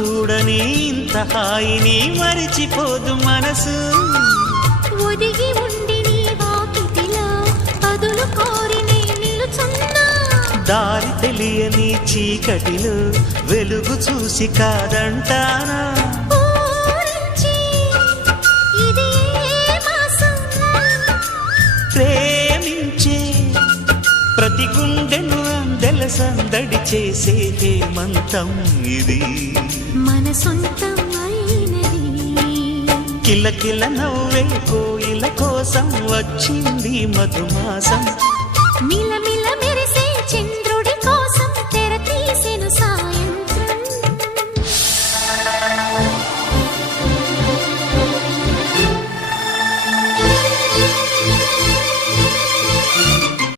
చూడని ఇంత హాయిని మరిచిపోదు మనసు. ఒదిగి ఉండి నీ వాకిటిలో పదులు కోరి నే నిలుచున్నా. దారి తెలియని చీకటిలో వెలుగు చూసి కాదంటానా. ప్రేమించే ప్రతి గుండెను అందెల సందడి చేసే హేమంతం ఇది. మన సొంతం అయినది. కిలకిల నవ్వే కోయిల కోసం వచ్చింది మధుమాసం.